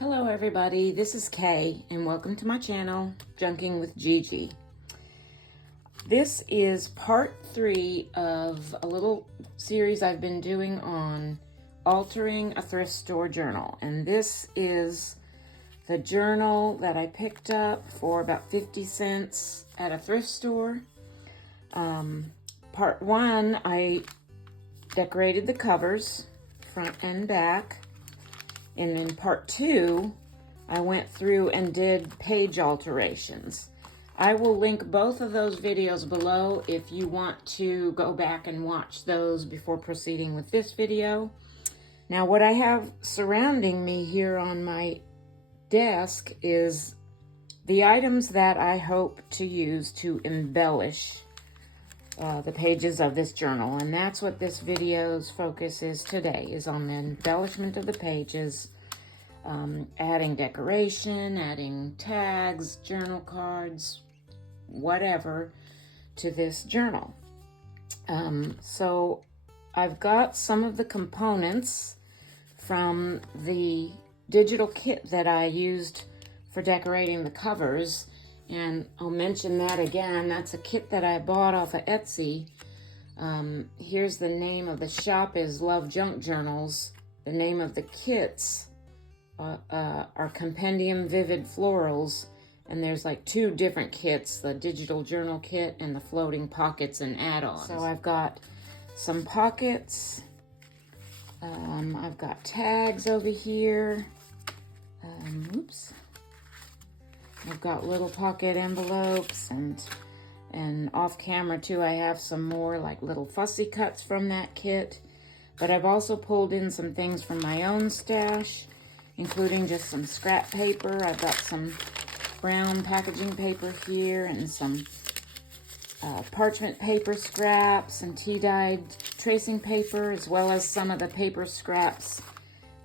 Hello everybody, this is Kay and welcome to my channel, Junking with Gigi. This is part 3 of a little series I've been doing on altering a thrift store journal. And this is the journal that I picked up for about 50 cents at a thrift store. Part 1, I decorated the covers, front and back. And in part 2, I went through and did page alterations. I will link both of those videos below if you want to go back and watch those before proceeding with this video. Now, what I have surrounding me here on my desk is the items that I hope to use to embellish the pages of this journal. And that's what this video's focus is today, is on the embellishment of the pages, adding decoration, adding tags, journal cards, whatever, to this journal. So I've got some of the components from the digital kit that I used for decorating the covers. And I'll mention that again. That's a kit that I bought off of Etsy. Here's the name of the shop is Love Junk Journals. The name of the kits are Compendium Vivid Florals. And there's like 2 different kits, the digital journal kit and the floating pockets and add-ons. So I've got some pockets. I've got tags over here. Oops. I've got little pocket envelopes, and off camera too I have some more like little fussy cuts from that kit. But I've also pulled in some things from my own stash, including just some scrap paper. I've got some brown packaging paper here and some parchment paper scraps and tea-dyed tracing paper, as well as some of the paper scraps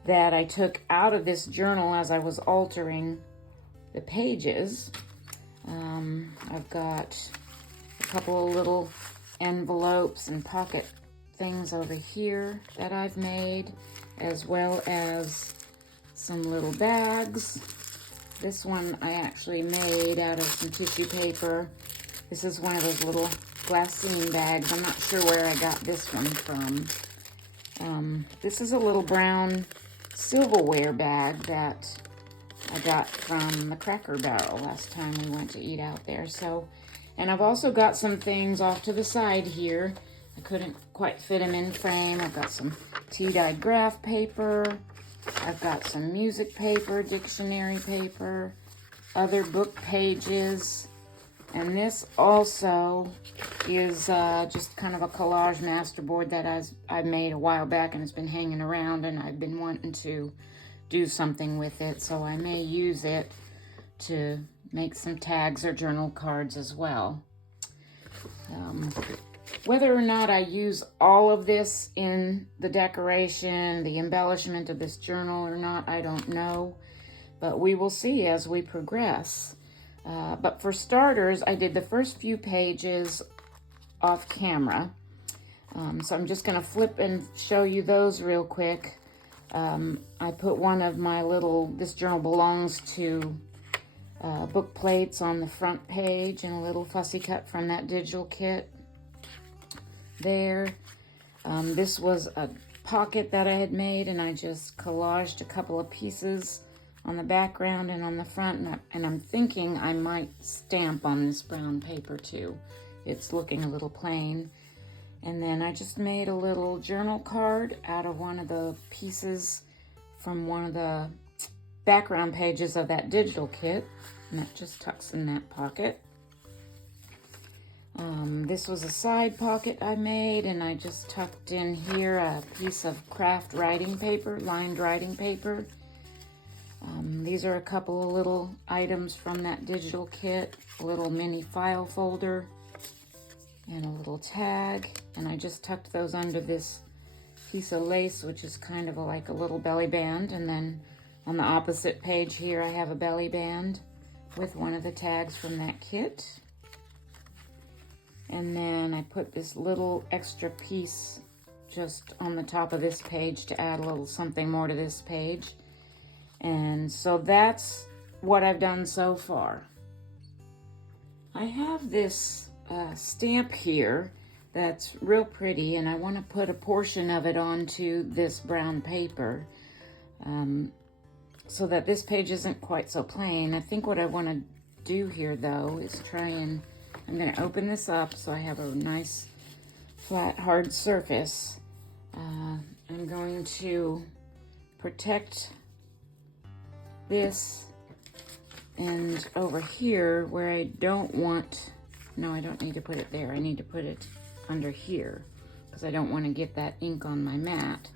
that I took out of this journal as I was altering the pages. I've got a couple of little envelopes and pocket things over here that I've made, as well as some little bags. This one I actually made out of some tissue paper. This is one of those little glassine bags. I'm not sure where I got this one from. This is a little brown silverware bag that I got from the Cracker Barrel last time we went to eat out there. So, and I've also got some things off to the side here. I couldn't quite fit them in frame. I've got some tea-dyed graph paper. I've got some music paper, dictionary paper, other book pages. And this also is just kind of a collage masterboard that I made a while back, and it's been hanging around, and I've been wanting to do something with it, so I may use it to make some tags or journal cards as well. Whether or not I use all of this in the decoration, the embellishment of this journal or not, I don't know, but we will see as we progress. But for starters, I did the first few pages off camera, so I'm just going to flip and show you those real quick. I put one of my this journal belongs to book plates on the front page, and a little fussy cut from that digital kit there. This was a pocket that I had made, and I just collaged a couple of pieces on the background and on the front, and I'm thinking I might stamp on this brown paper too. It's looking a little plain. And then I just made a little journal card out of one of the pieces from one of the background pages of that digital kit. And that just tucks in that pocket. This was a side pocket I made, and I just tucked in here a piece of craft writing paper, lined writing paper. These are a couple of little items from that digital kit, a little mini file folder, and a little tag, and I just tucked those under this piece of lace, which is kind of like a little belly band. And then on the opposite page here, I have a belly band with one of the tags from that kit. And then I put this little extra piece just on the top of this page to add a little something more to this page. And so that's what I've done so far. I have this stamp here that's real pretty, and I want to put a portion of it onto this brown paper so that this page isn't quite so plain. I think what I want to do here though is try and, I'm going to open this up so I have a nice flat hard surface. I'm going to protect this, and over here where I don't want, no, I don't need to put it there. I need to put it under here because I don't want to get that ink on my mat.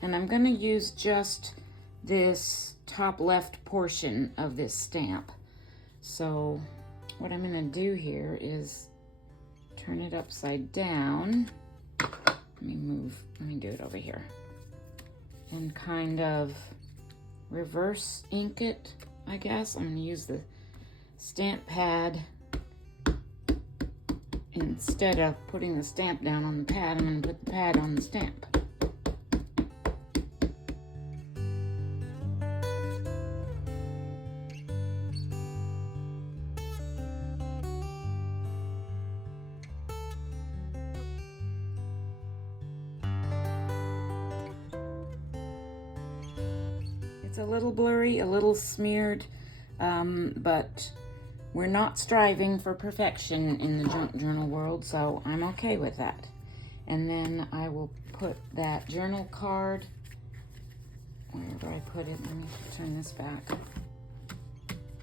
And I'm going to use just this top left portion of this stamp. So what I'm going to do here is turn it upside down. Let me do it over here. And kind of reverse ink it, I guess. I'm going to use the stamp pad. Instead of putting the stamp down on the pad, I'm going to put the pad on the stamp. It's a little blurry, a little smeared, but we're not striving for perfection in the junk journal world, so I'm okay with that. And then I will put that journal card, wherever I put it, let me turn this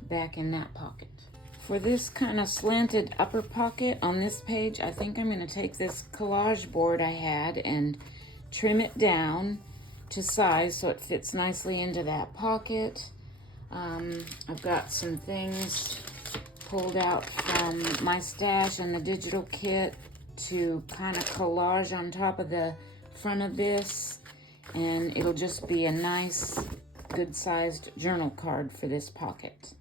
back in that pocket. For this kind of slanted upper pocket on this page, I think I'm going to take this collage board I had and trim it down to size so it fits nicely into that pocket. I've got some things pulled out from my stash and the digital kit to kind of collage on top of the front of this, and it'll just be a nice, good-sized journal card for this pocket.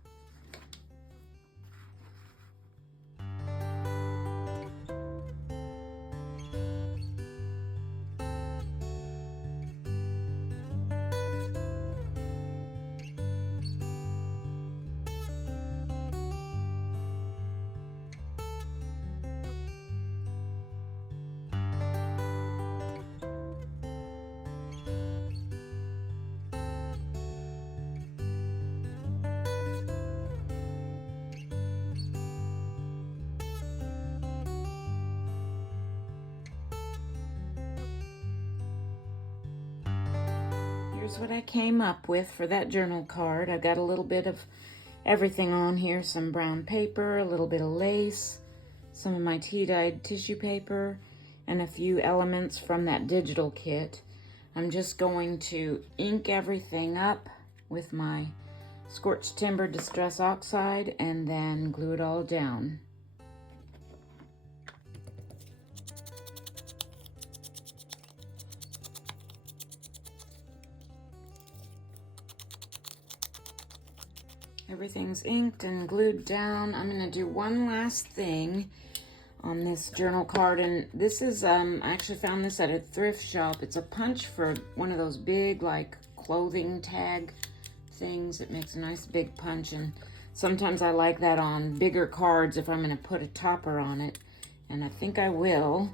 Here's what I came up with for that journal card. I've got a little bit of everything on here, some brown paper, a little bit of lace, some of my tea-dyed tissue paper, and a few elements from that digital kit. I'm just going to ink everything up with my Scorched Timber Distress Oxide and then glue it all down. Everything's inked and glued down. I'm going to do one last thing on this journal card, and this is, I actually found this at a thrift shop. It's a punch for one of those big, like, clothing tag things. It makes a nice big punch, and sometimes I like that on bigger cards if I'm going to put a topper on it, and I think I will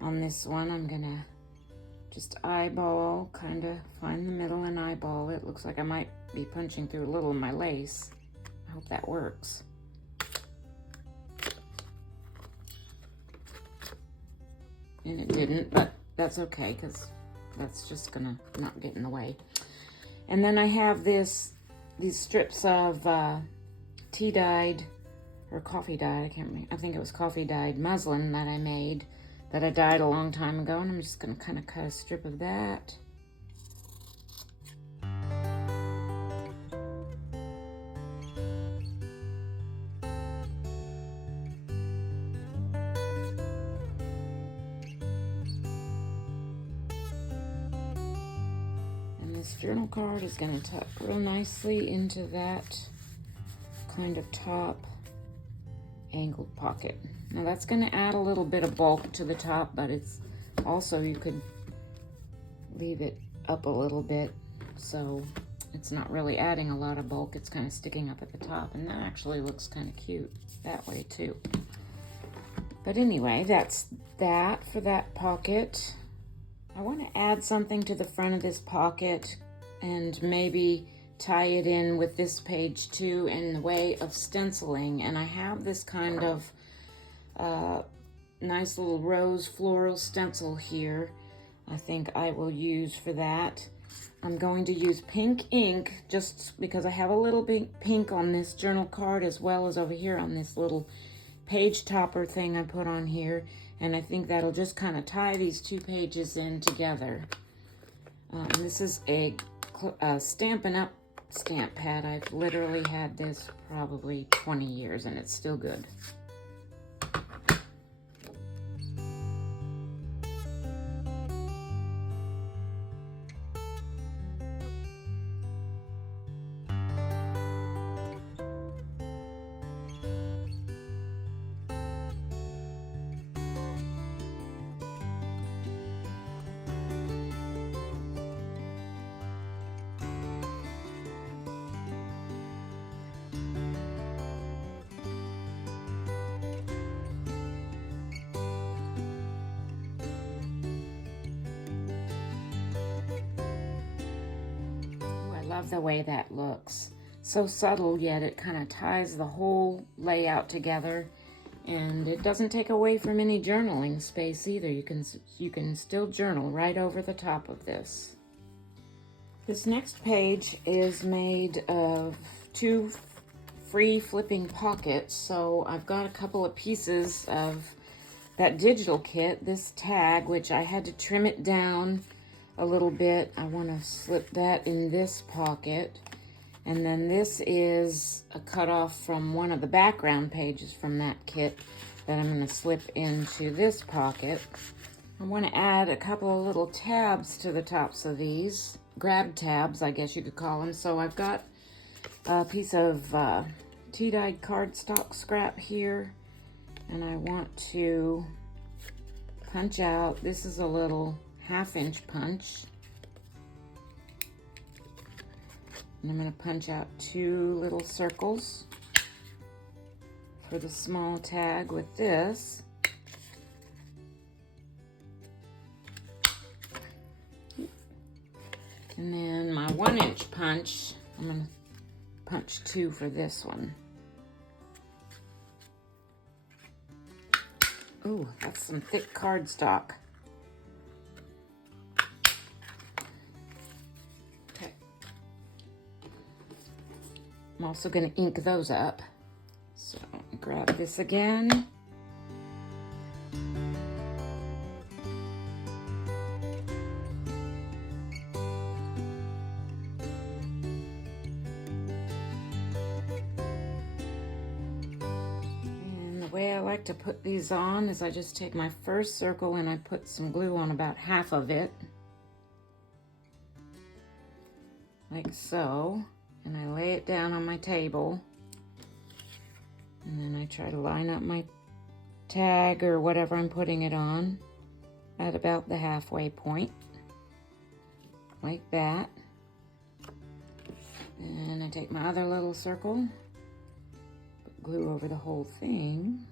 on this one. I'm going to just eyeball, kind of find the middle and eyeball it. Looks like I might be punching through a little of my lace. I hope that works. And it didn't, but that's okay because that's just gonna not get in the way. And then I have these strips of tea-dyed or coffee-dyed, I can't remember, I think it was coffee-dyed muslin that I made, that I dyed a long time ago, and I'm just gonna kind of cut a strip of that. This journal card is going to tuck real nicely into that kind of top angled pocket. Now that's going to add a little bit of bulk to the top, but it's also, you could leave it up a little bit. So it's not really adding a lot of bulk. It's kind of sticking up at the top, and that actually looks kind of cute that way too. But anyway, that's that for that pocket. I want to add something to the front of this pocket and maybe tie it in with this page too in the way of stenciling. And I have this kind of nice little rose floral stencil here. I think I will use for that. I'm going to use pink ink just because I have a little pink on this journal card as well as over here on this little page topper thing I put on here. And I think that'll just kind of tie these two pages in together. This is a Stampin' Up! Stamp pad. I've literally had this probably 20 years and it's still good. Love the way that looks. So subtle, yet it kind of ties the whole layout together, and it doesn't take away from any journaling space either. You can still journal right over the top of this. This next page is made of 2 free flipping pockets, so I've got a couple of pieces of that digital kit. This tag, which I had to trim it down a little bit, I want to slip that in this pocket, and then this is a cutoff from one of the background pages from that kit that I'm going to slip into this pocket. I want to add a couple of little tabs to the tops of these, grab tabs I guess you could call them. So I've got a piece of tea-dyed cardstock scrap here, and I want to punch out, this is a little 1/2-inch punch, and I'm going to punch out 2 little circles for the small tag with this. And then my 1-inch punch, I'm going to punch 2 for this one. Ooh, that's some thick cardstock. I'm also going to ink those up. So grab this again. And the way I like to put these on is I just take my first circle and I put some glue on about half of it. Like so. And I lay it down on my table, and then I try to line up my tag or whatever I'm putting it on at about the halfway point, like that. And I take my other little circle, put glue over the whole thing.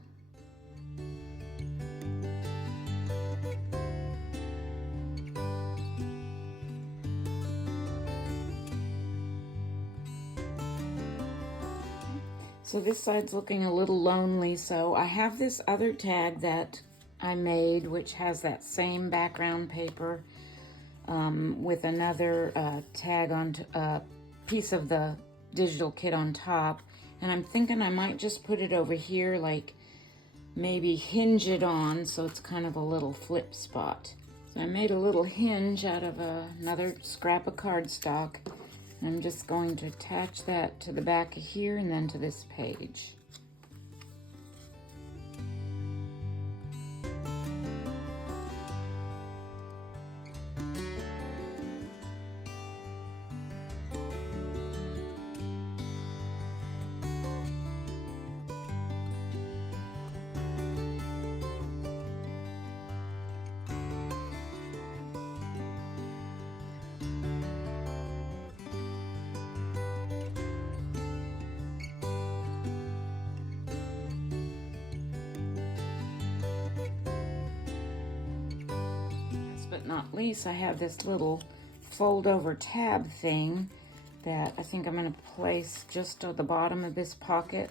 So this side's looking a little lonely, so I have this other tag that I made, which has that same background paper with another tag on piece of the digital kit on top. And I'm thinking I might just put it over here, like maybe hinge it on so it's kind of a little flip spot. So I made a little hinge out of another scrap of cardstock. I'm just going to attach that to the back of here and then to this page. but not least, I have this little fold over tab thing that I think I'm going to place just at the bottom of this pocket,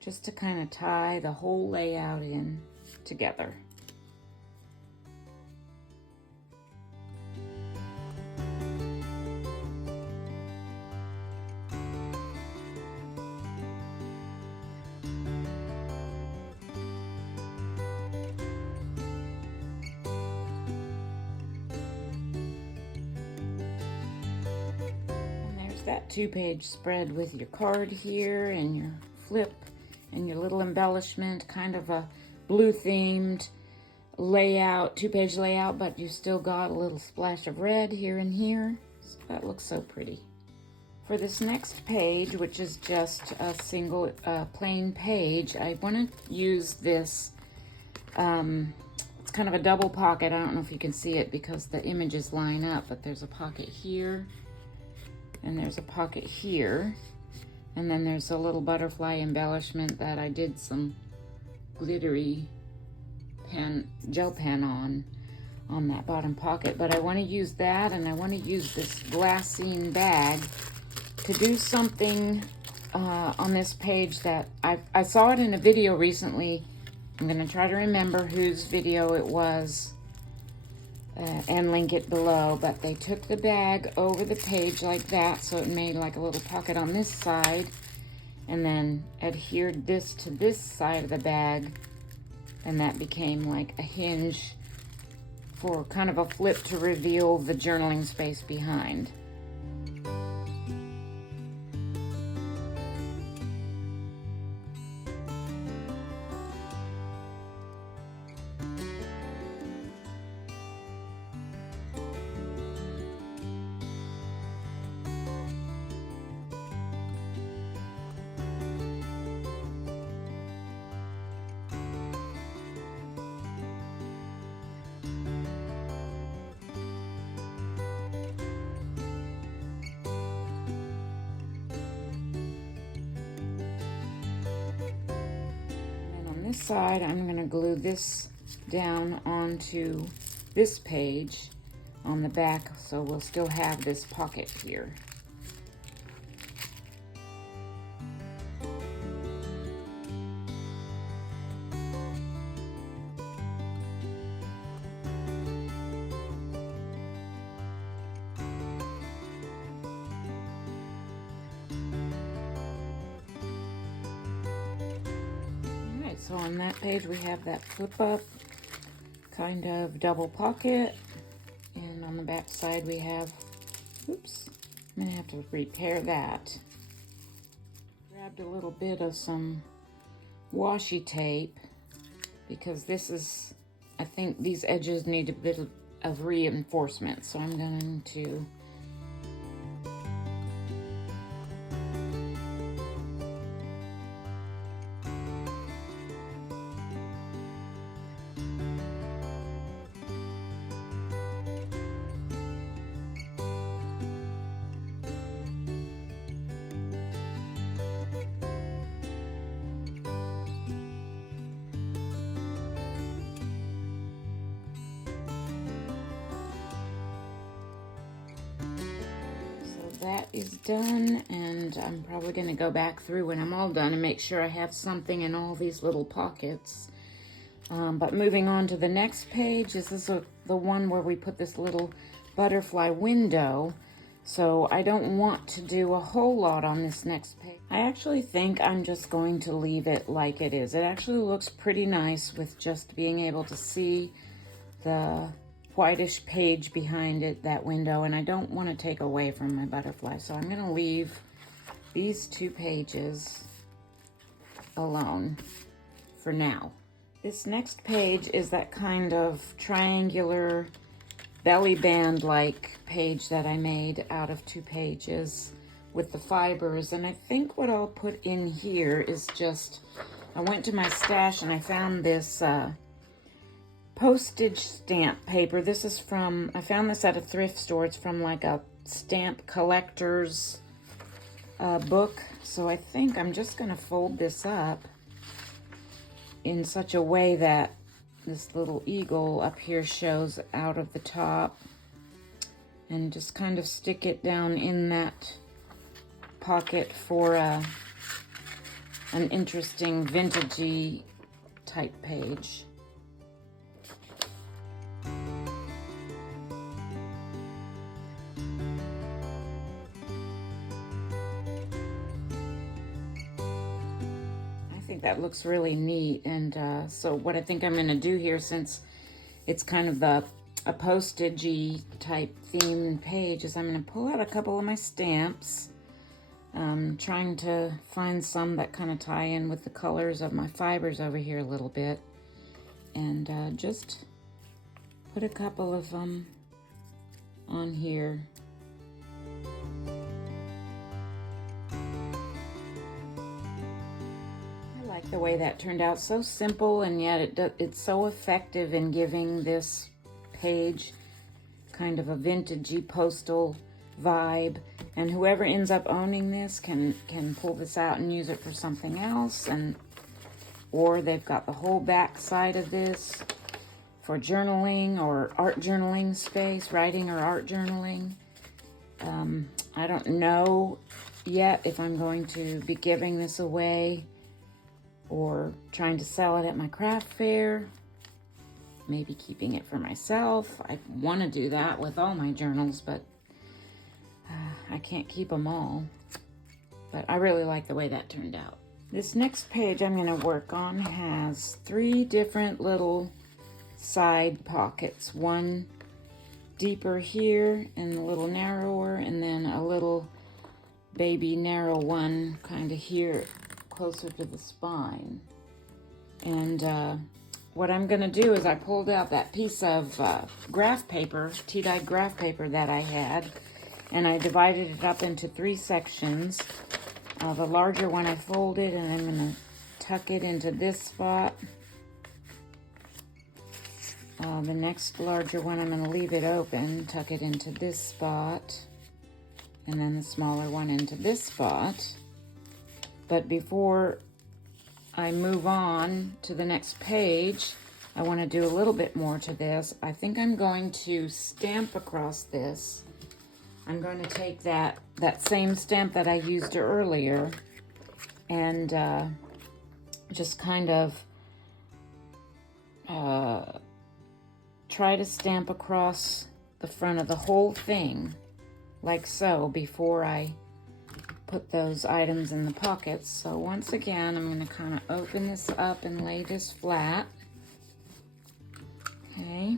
just to kind of tie the whole layout in together. That 2-page spread with your card here and your flip and your little embellishment, kind of a blue themed layout, 2-page layout, but you still got a little splash of red here and here. So that looks so pretty. For this next page, which is just a single plain page, I want to use this, it's kind of a double pocket. I don't know if you can see it because the images line up, but there's a pocket here. And there's a pocket here, and then there's a little butterfly embellishment that I did some glittery gel pen on that bottom pocket. But I want to use that, and I want to use this glassine bag to do something on this page that I saw it in a video recently. I'm going to try to remember whose video it was. And link it below, but they took the bag over the page like that, so it made like a little pocket on this side, and then adhered this to this side of the bag, and that became like a hinge for kind of a flip to reveal the journaling space behind. Side, I'm going to glue this down onto this page on the back, so we'll still have this pocket here. So on that page we have that flip up kind of double pocket, and on the back side we have, oops, I'm gonna have to repair that. Grabbed a little bit of some washi tape because this is, I think these edges need a bit of reinforcement, so I'm going to that is done, and I'm probably going to go back through when I'm all done and make sure I have something in all these little pockets. But moving on to the next page, this is the one where we put this little butterfly window. So I don't want to do a whole lot on this next page. I actually think I'm just going to leave it like it is. It actually looks pretty nice with just being able to see the whitish page behind it, that window, and I don't want to take away from my butterfly, so I'm going to leave these 2 pages alone for now. This next page is that kind of triangular belly band like page that I made out of 2 pages with the fibers, and I think what I'll put in here is just, I went to my stash and I found this postage stamp paper. This is from, I found this at a thrift store. It's from like a stamp collector's book. So I think I'm just going to fold this up in such a way that this little eagle up here shows out of the top, and just kind of stick it down in that pocket for an interesting vintagey type page. I think that looks really neat, and so what I think I'm going to do here, since it's kind of a postagey type theme page, is I'm going to pull out a couple of my stamps. Trying to find some that kind of tie in with the colors of my fibers over here a little bit, and just put a couple of them on here. I like the way that turned out. So simple, and yet it's so effective in giving this page kind of a vintagey postal vibe, and whoever ends up owning this can pull this out and use it for something else, or they've got the whole back side of this for journaling or art journaling space, writing or art journaling. I don't know yet if I'm going to be giving this away or trying to sell it at my craft fair, maybe keeping it for myself. I want to do that with all my journals, but I can't keep them all. But I really like the way that turned out. This next page I'm going to work on has 3 different little side pockets. One deeper here and a little narrower, and then a little baby narrow one kind of here closer to the spine. And what I'm going to do is I pulled out that piece of graph paper, tea-dyed graph paper that I had, and I divided it up into 3 sections. The larger one I folded, and I'm going to tuck it into this spot. The next larger one, I'm going to leave it open, tuck it into this spot, and then the smaller one into this spot. But before I move on to the next page, I want to do a little bit more to this. I think I'm going to stamp across this. I'm going to take that same stamp that I used earlier and just kind of try to stamp across the front of the whole thing, like so, before I put those items in the pockets. So once again, I'm going to kind of open this up and lay this flat. Okay.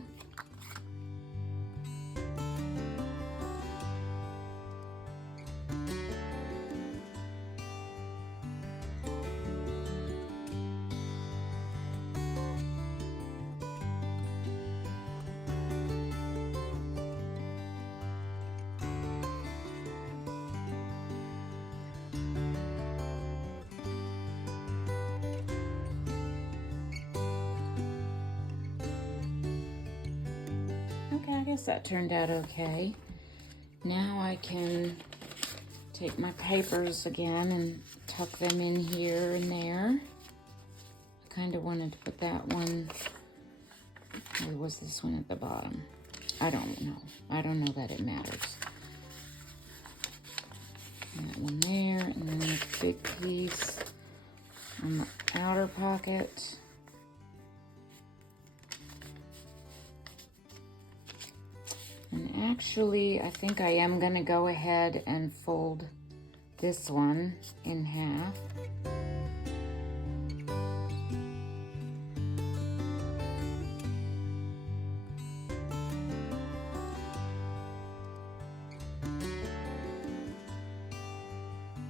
I guess that turned out okay. Now I can take my papers again and tuck them in here and there. I kind of wanted to put that one, or was this one at the bottom? I don't know. I don't know that it matters. And that one there, and then this big piece on the outer pocket. And actually, I think I am going to go ahead and fold this one in half.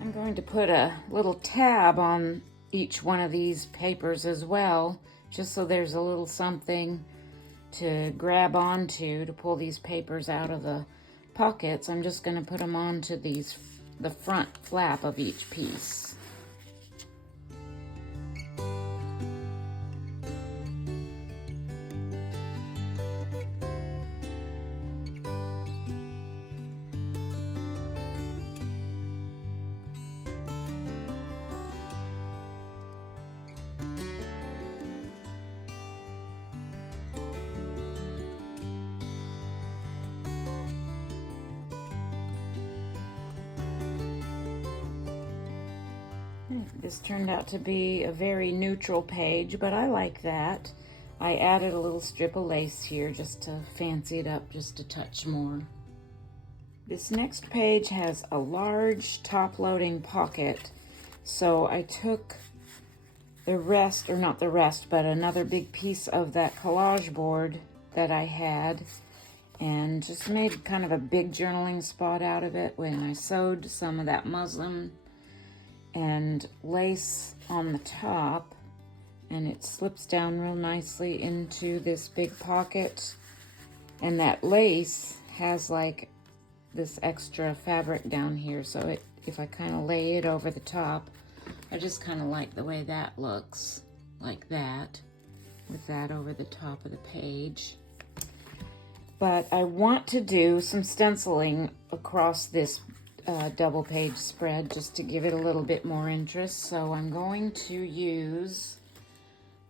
I'm going to put a little tab on each one of these papers as well, just so there's a little something to grab onto to pull these papers out of the pockets. I'm just going to put them onto the front flap of each piece. This turned out to be a very neutral page, but I like that. I added a little strip of lace here just to fancy it up just a touch more. This next page has a large top-loading pocket, so I took the rest, or not the rest, but another big piece of that collage board that I had, and just made kind of a big journaling spot out of it when I sewed some of that muslin and lace on the top, and it slips down real nicely into this big pocket. And that lace has like this extra fabric down here, so if I kind of lay it over the top, I just kind of like the way that looks, like that, with that over the top of the page. But I want to do some stenciling across this double page spread just to give it a little bit more interest. So I'm going to use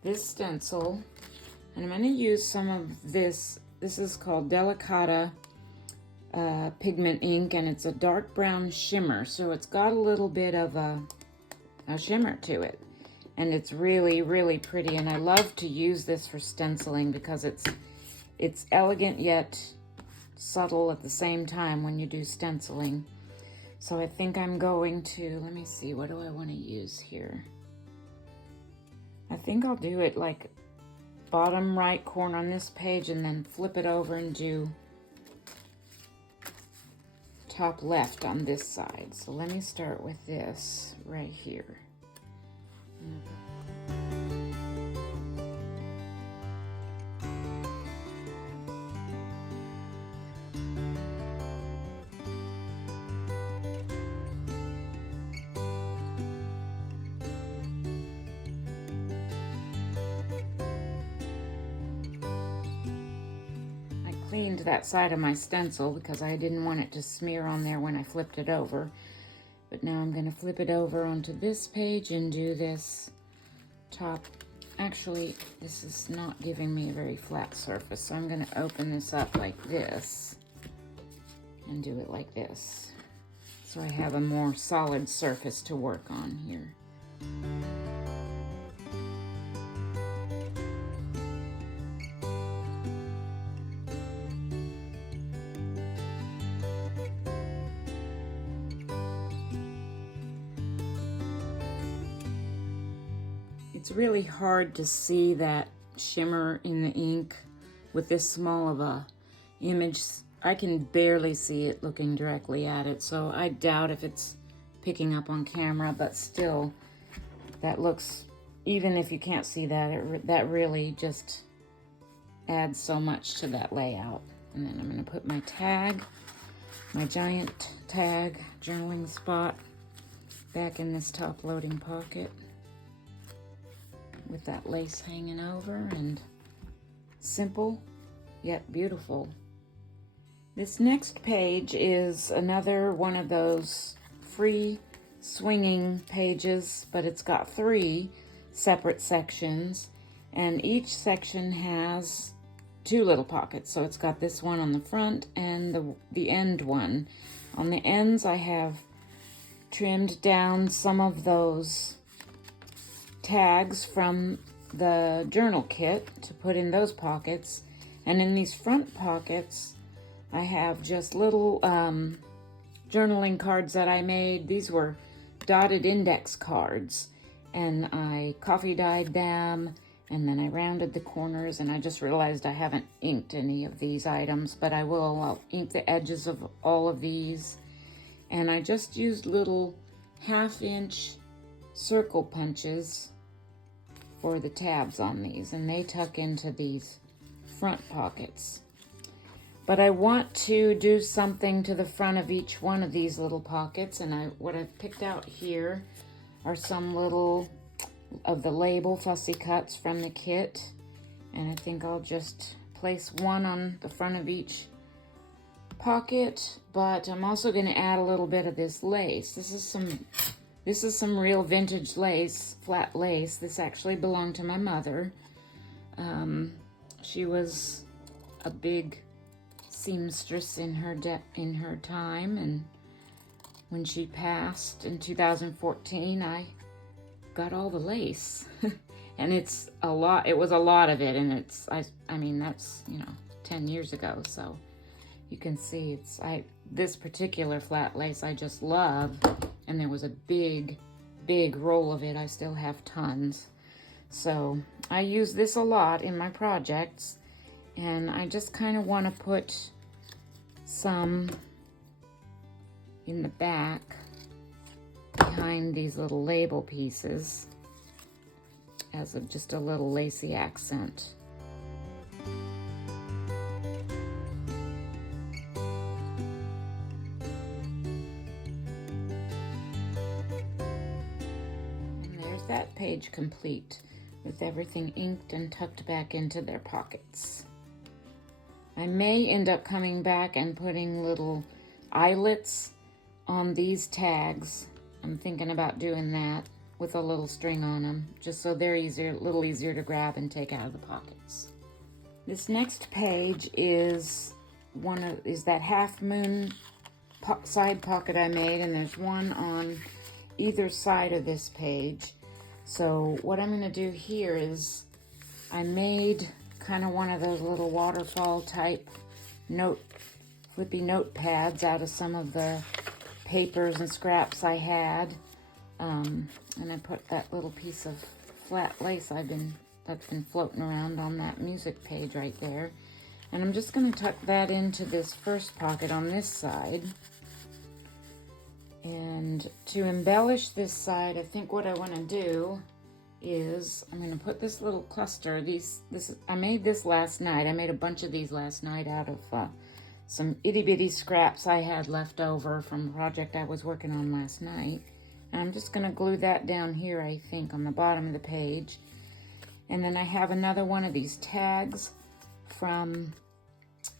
this stencil, and I'm going to use some of this. This is called Delicata pigment ink, and it's a dark brown shimmer, so it's got a little bit of a shimmer to it, and it's really, really pretty. And I love to use this for stenciling because it's elegant yet subtle at the same time when you do stenciling. So I think I'm going to, let me see, what do I want to use here? I think I'll do it like bottom right corner on this page and then flip it over and do top left on this side. So let me start with this right here. Cleaned that side of my stencil because I didn't want it to smear on there when I flipped it over. But now I'm going to flip it over onto this page and do this top. Actually, this is not giving me a very flat surface, so I'm going to open this up like this and do it like this, so I have a more solid surface to work on here. It's really hard to see that shimmer in the ink with this small of a image. I can barely see it looking directly at it, so I doubt if it's picking up on camera, but still, that looks, even if you can't see that, that really just adds so much to that layout. And then I'm going to put my tag, my giant tag journaling spot, back in this top loading pocket, with that lace hanging over, and simple yet beautiful. This next page is another one of those free swinging pages, but it's got 3 separate sections, and each section has 2 little pockets. So it's got this one on the front and the end one. On the ends I have trimmed down some of those tags from the journal kit to put in those pockets, and in these front pockets I have just little journaling cards that I made. These were dotted index cards, and I coffee dyed them, and then I rounded the corners, and I just realized I haven't inked any of these items, but I will. I'll ink the edges of all of these, and I just used little 1/2-inch circle punches for the tabs on these, and they tuck into these front pockets. But I want to do something to the front of each one of these little pockets, and what I've picked out here are some little of the label fussy cuts from the kit, and I think I'll just place one on the front of each pocket. But I'm also going to add a little bit of this lace. This is some real vintage lace, flat lace. This actually belonged to my mother. She was a big seamstress in her time, and when she passed in 2014, I got all the lace. And it's a lot, it was a lot of it, and it's, I mean, that's, you know, 10 years ago, so you can see it's, this particular flat lace I just love, and there was a big roll of it. I still have tons. So I use this a lot in my projects, and I just kind of want to put some in the back behind these little label pieces as just a little lacy accent. And there's that page complete with everything inked and tucked back into their pockets. I may end up coming back and putting little eyelets on these tags. I'm thinking about doing that with a little string on them, just so they're a little easier to grab and take out of the pockets. This next page is that half moon side pocket I made, and there's one on either side of this page. So what I'm going to do here is I made kind of one of those little waterfall type flippy notepads out of some of the papers and scraps I had. And I put that little piece of flat lace that's been floating around on that music page right there. And I'm just going to tuck that into this first pocket on this side. And to embellish this side, I think what I want to do is I'm going to put this little cluster. I made this last night. I made a bunch of these last night out of some itty bitty scraps I had left over from a project I was working on last night. And I'm just going to glue that down here, I think, on the bottom of the page. And then I have another one of these tags from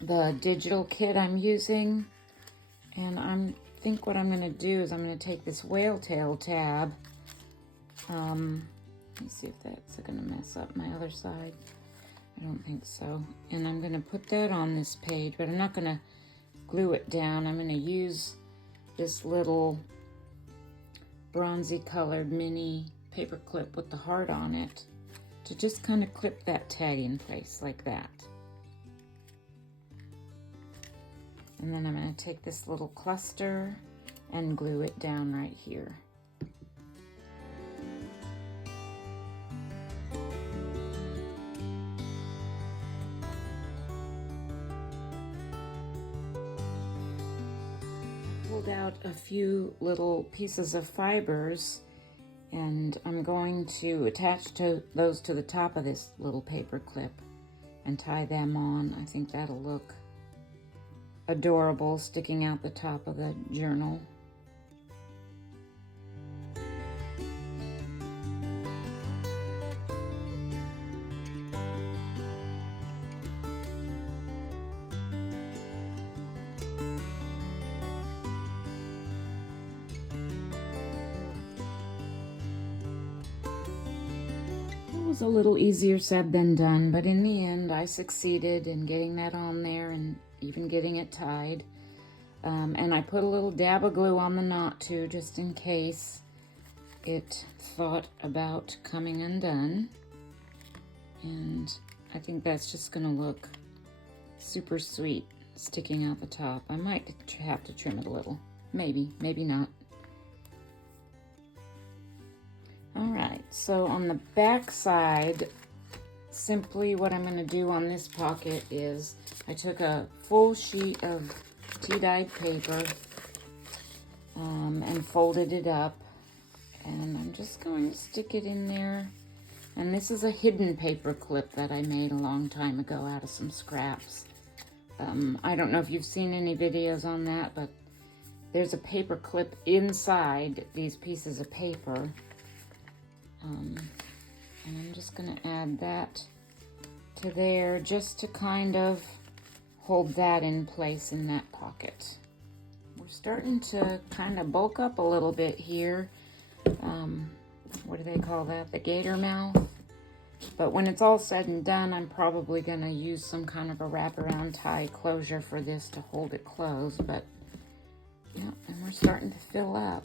the digital kit I'm using. And I think what I'm going to do is I'm going to take this whale tail tab. Let me see if that's going to mess up my other side. I don't think so. And I'm going to put that on this page, but I'm not going to glue it down. I'm going to use this little bronzy colored mini paper clip with the heart on it to just kind of clip that tag in place like that. And then I'm going to take this little cluster and glue it down right here. Pulled out a few little pieces of fibers, and I'm going to attach those to the top of this little paper clip and tie them on. I think that'll look adorable sticking out the top of the journal. Was a little easier said than done, but in the end I succeeded in getting that on there and even getting it tied. And I put a little dab of glue on the knot too, just in case it thought about coming undone. And I think that's just gonna look super sweet sticking out the top. I might have to trim it a little, maybe not. Alright, so on the back side, simply what I'm going to do on this pocket is I took a full sheet of tea-dyed paper and folded it up, and I'm just going to stick it in there. And this is a hidden paper clip that I made a long time ago out of some scraps. I don't know if you've seen any videos on that, but there's a paper clip inside these pieces of paper. And I'm just going to add that to there just to kind of hold that in place in that pocket. We're starting to kind of bulk up a little bit here. What do they call that? The gator mouth. But when it's all said and done, I'm probably going to use some kind of a wraparound tie closure for this to hold it closed. But yeah, and we're starting to fill up.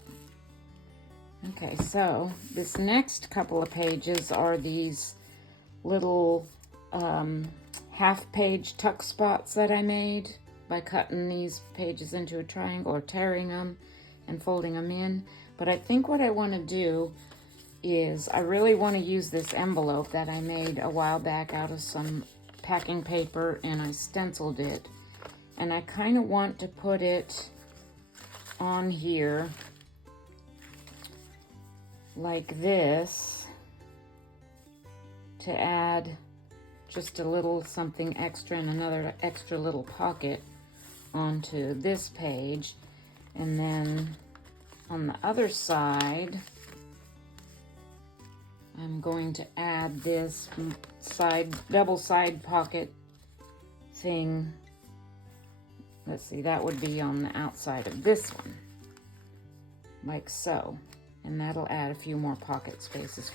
Okay, so this next couple of pages are these little half-page tuck spots that I made by cutting these pages into a triangle or tearing them and folding them in. But I think what I want to do is I really want to use this envelope that I made a while back out of some packing paper, and I stenciled it. And I kind of want to put it on here like this to add just a little something extra and another extra little pocket onto this page. And then on the other side, I'm going to add this double side pocket thing. Let's see, that would be on the outside of this one, like so. And that'll add a few more pocket spaces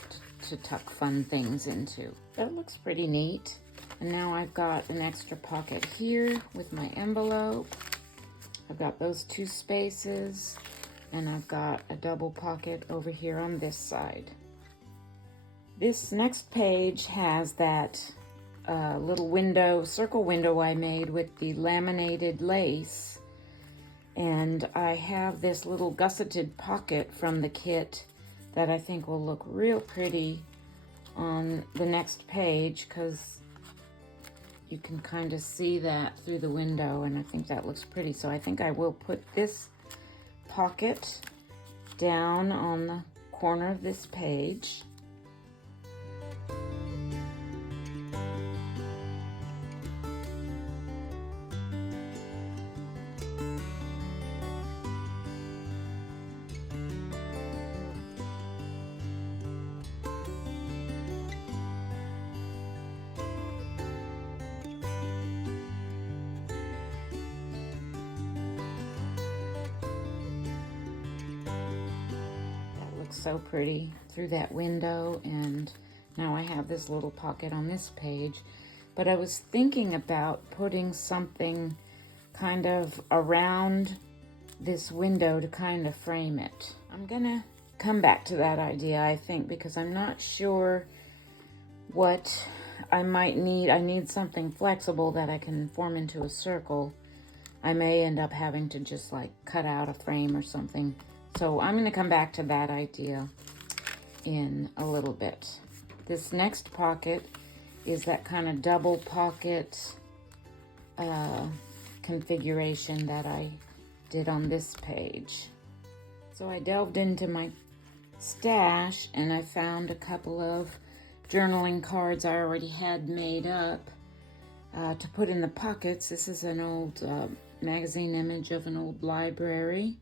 to tuck fun things into. That looks pretty neat. And now I've got an extra pocket here with my envelope. I've got those two spaces, and I've got a double pocket over here on this side. This next page has that little window, circle window I made with the laminated lace. And I have this little gusseted pocket from the kit that I think will look real pretty on the next page, because you can kind of see that through the window, and I think that looks pretty. So I think I will put this pocket down on the corner of this page. So pretty through that window, and now I have this little pocket on this page. But I was thinking about putting something kind of around this window to kind of frame it. I'm gonna come back to that idea, I think, because I'm not sure what I might need. I need something flexible that I can form into a circle. I may end up having to just like cut out a frame or something. So I'm going to come back to that idea in a little bit. This next pocket is that kind of double pocket configuration that I did on this page. So I delved into my stash and I found a couple of journaling cards I already had made up to put in the pockets. This is an old magazine image of an old library.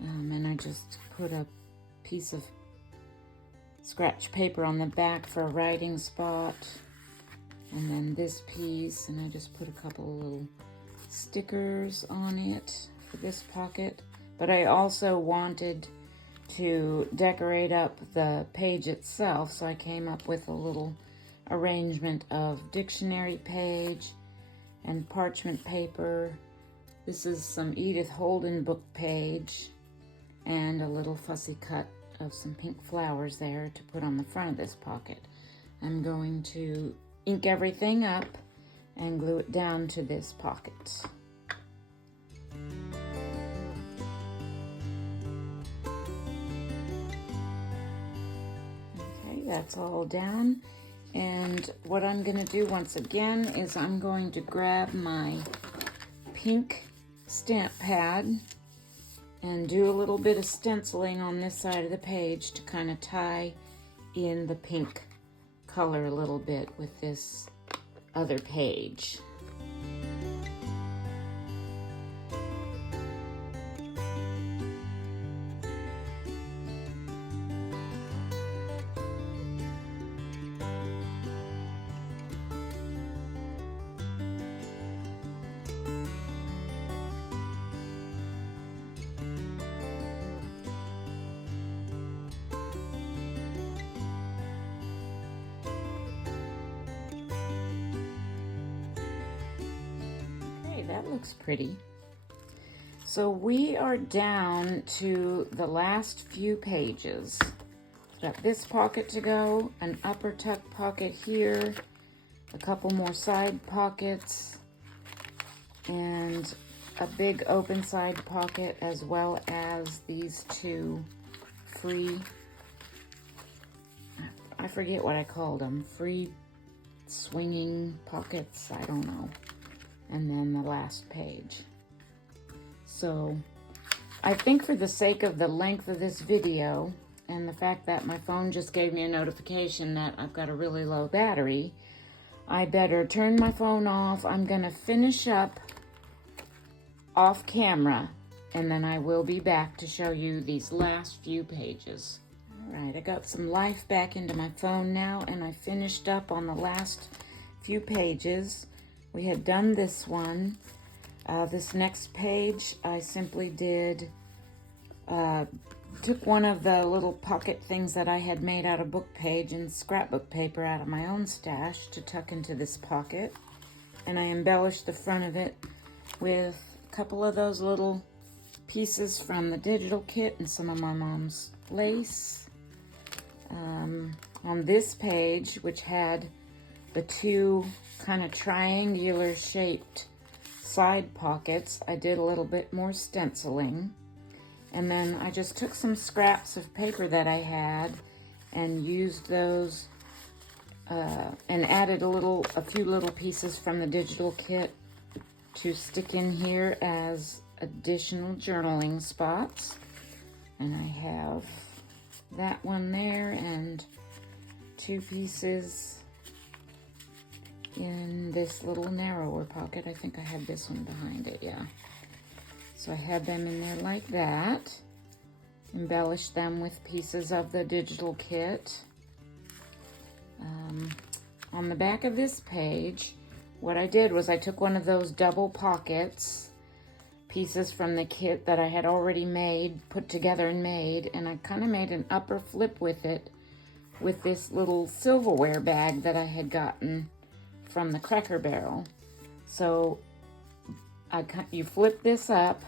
And I just put a piece of scratch paper on the back for a writing spot. And then this piece, and I just put a couple of little stickers on it for this pocket. But I also wanted to decorate up the page itself, so I came up with a little arrangement of dictionary page and parchment paper. This is some Edith Holden book page, and a little fussy cut of some pink flowers there to put on the front of this pocket. I'm going to ink everything up and glue it down to this pocket. Okay, that's all down. And what I'm going to do once again is I'm going to grab my pink stamp pad and do a little bit of stenciling on this side of the page to kind of tie in the pink color a little bit with this other page. That looks pretty. So we are down to the last few pages. Got this pocket to go, an upper tuck pocket here, a couple more side pockets, and a big open side pocket, as well as these two free, I forget what I called them, free swinging pockets, I don't know. And then the last page. So I think for the sake of the length of this video and the fact that my phone just gave me a notification that I've got a really low battery, I better turn my phone off. I'm gonna finish up off camera, and then I will be back to show you these last few pages. All right, I got some life back into my phone now, and I finished up on the last few pages. We had done this one. This next page, I simply did, took one of the little pocket things that I had made out of book page and scrapbook paper out of my own stash to tuck into this pocket. And I embellished the front of it with a couple of those little pieces from the digital kit and some of my mom's lace. On this page, which had the two kind of triangular shaped side pockets, I did a little bit more stenciling, and then I just took some scraps of paper that I had and used those and added a few little pieces from the digital kit to stick in here as additional journaling spots. And I have that one there and two pieces in this little narrower pocket. I think I had this one behind it, yeah. So I had them in there like that. Embellished them with pieces of the digital kit. On the back of this page, what I did was I took one of those double pockets, pieces from the kit that I had already made, put together and made, and I kind of made an upper flip with it with this little silverware bag that I had gotten from the Cracker Barrel. So you flip this up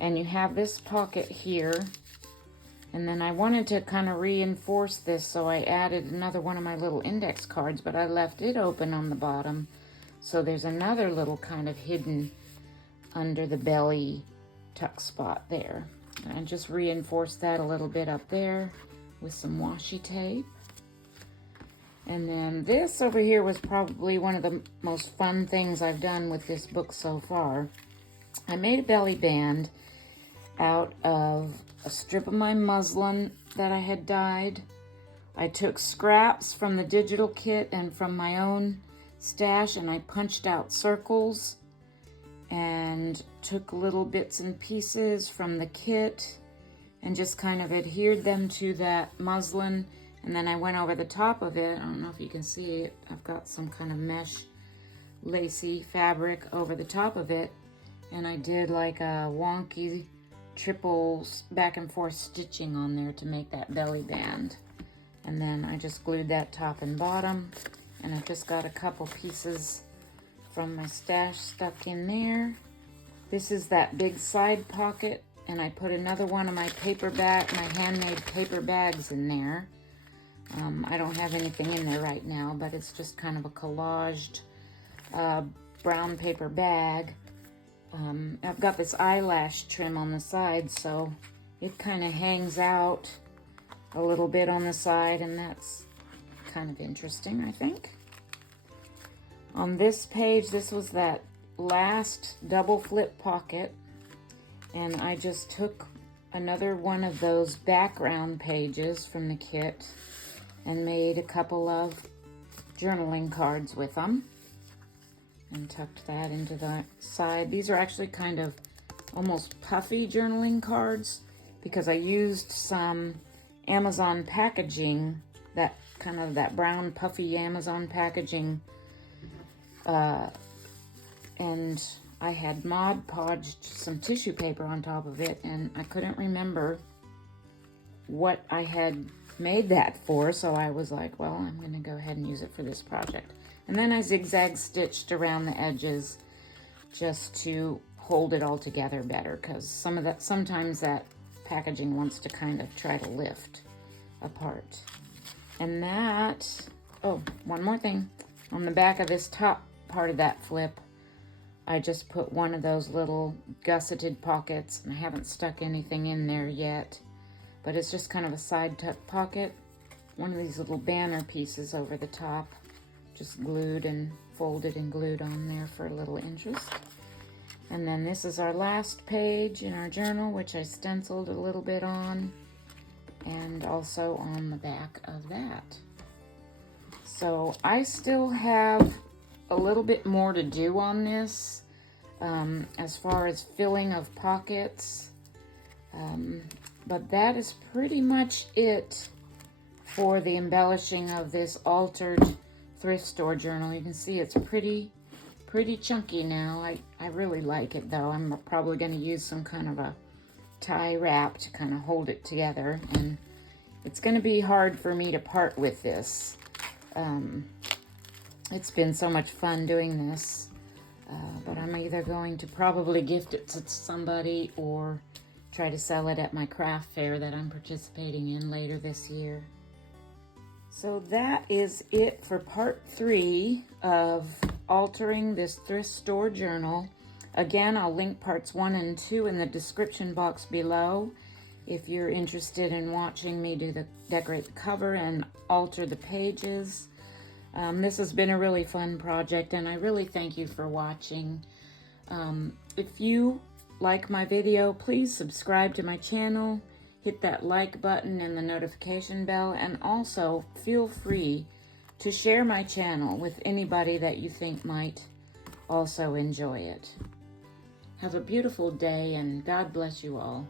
and you have this pocket here, and then I wanted to kind of reinforce this, so I added another one of my little index cards, but I left it open on the bottom, so there's another little kind of hidden under the belly tuck spot there. And I just reinforced that a little bit up there with some washi tape. And then this over here was probably one of the most fun things I've done with this book so far. I made a belly band out of a strip of my muslin that I had dyed. I took scraps from the digital kit and from my own stash, and I punched out circles and took little bits and pieces from the kit and just kind of adhered them to that muslin. And then I went over the top of it. I don't know if you can see it. I've got some kind of mesh lacy fabric over the top of it. And I did like a wonky triple back and forth stitching on there to make that belly band. And then I just glued that top and bottom. And I've just got a couple pieces from my stash stuck in there. This is that big side pocket. And I put another one of my handmade paper bags in there. I don't have anything in there right now, but it's just kind of a collaged brown paper bag. I've got this eyelash trim on the side, so it kind of hangs out a little bit on the side, and that's kind of interesting, I think. On this page, this was that last double flip pocket, and I just took another one of those background pages from the kit and made a couple of journaling cards with them and tucked that into the side. These are actually kind of almost puffy journaling cards because I used some Amazon packaging, that kind of that brown puffy Amazon packaging, and I had Mod Podged some tissue paper on top of it, and I couldn't remember what I had made that for, so I was like, well, I'm going to go ahead and use it for this project. And then I zigzag stitched around the edges just to hold it all together better, because sometimes that packaging wants to kind of try to lift apart. And that, oh, one more thing. On the back of this top part of that flip, I just put one of those little gusseted pockets, and I haven't stuck anything in there yet, but it's just kind of a side tuck pocket. One of these little banner pieces over the top, just glued and folded and glued on there for a little interest. And then this is our last page in our journal, which I stenciled a little bit on, and also on the back of that. So I still have a little bit more to do on this, as far as filling of pockets, but that is pretty much it for the embellishing of this altered thrift store journal. You can see it's pretty chunky now. I really like it though. I'm probably going to use some kind of a tie wrap to kind of hold it together, and it's going to be hard for me to part with this. It's been so much fun doing this, but I'm either going to probably gift it to somebody or try to sell it at my craft fair that I'm participating in later this year. So that is it for part 3 of altering this thrift store journal. Again, I'll link parts 1 and 2 in the description box below if you're interested in watching me decorate the cover and alter the pages. This has been a really fun project, and I really thank you for watching. If you like my video, please subscribe to my channel, hit that like button and the notification bell, and also feel free to share my channel with anybody that you think might also enjoy it. Have a beautiful day, and God bless you all.